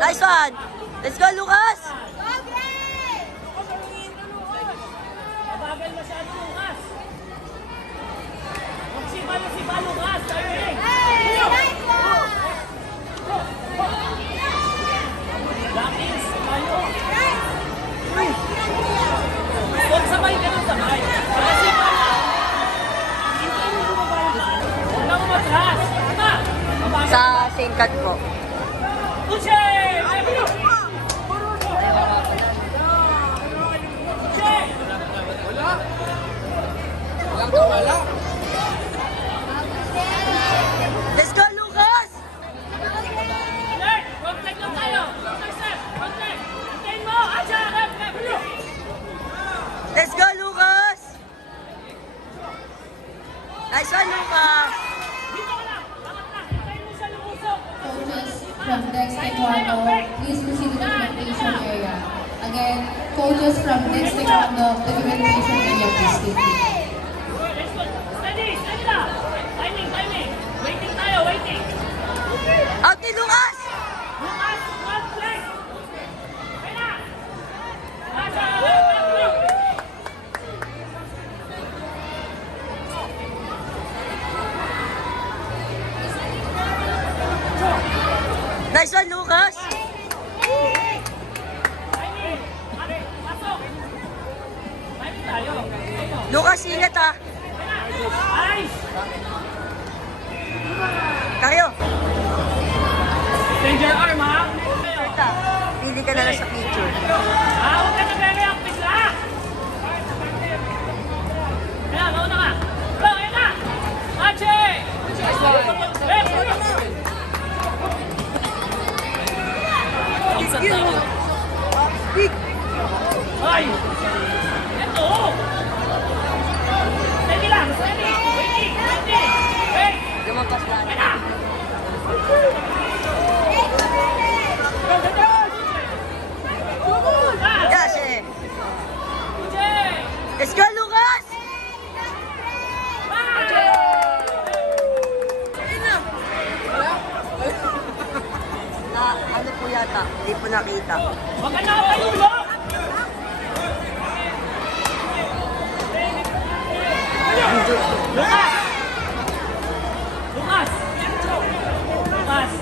Nice one. Let's go, Lucas. Mabagal masyado, Lucas. Magsipalo si Lucas. Timing. Lakis, tayo. Huwag sabay ka ng sabay. Kasi pala, hindi mo bumabalik. Huwag na umatras. Tama. Sa singkat ko. Uche! Let's go, Lucas. Alert! Contact lang tayo. Contact, sir. Contact. Hintayin mo. Acha! Let's go, Lucas. Nice one, Lucas. Dito ka lang. Bakit na? Hintayin mo siya lumusok. Coaches from next taekwondo, please proceed to the documentation area. Again, coaches from next taekwondo, documentation area, please take it. Let's go. Steady. Steady lang. Timing. Timing. Waiting tayo. Waiting. Out ni Lucas. Lucas, one flex. Kaya na. Acha! Nice one, Lucas. Timing. Pasok. Timing tayo. Lucas, ingat ha. Nice. Tayo. Extend your arm, ha? Pili ka na lang sa picture. Huwag ka nagre-react, bigla! Ayan, mauna ka. Bro, ayan na! Ache! Left! Big. Ay! Ito! Steady lang, steady! Waiting, waiting! Wait! Lumampas lang. Ayan na! Yes, eh. Uche! Let's go, Lucas. Ano po yata? Hindi po nakita. Huwag ka nakapayulog! Lucas! Lucas! Lucas!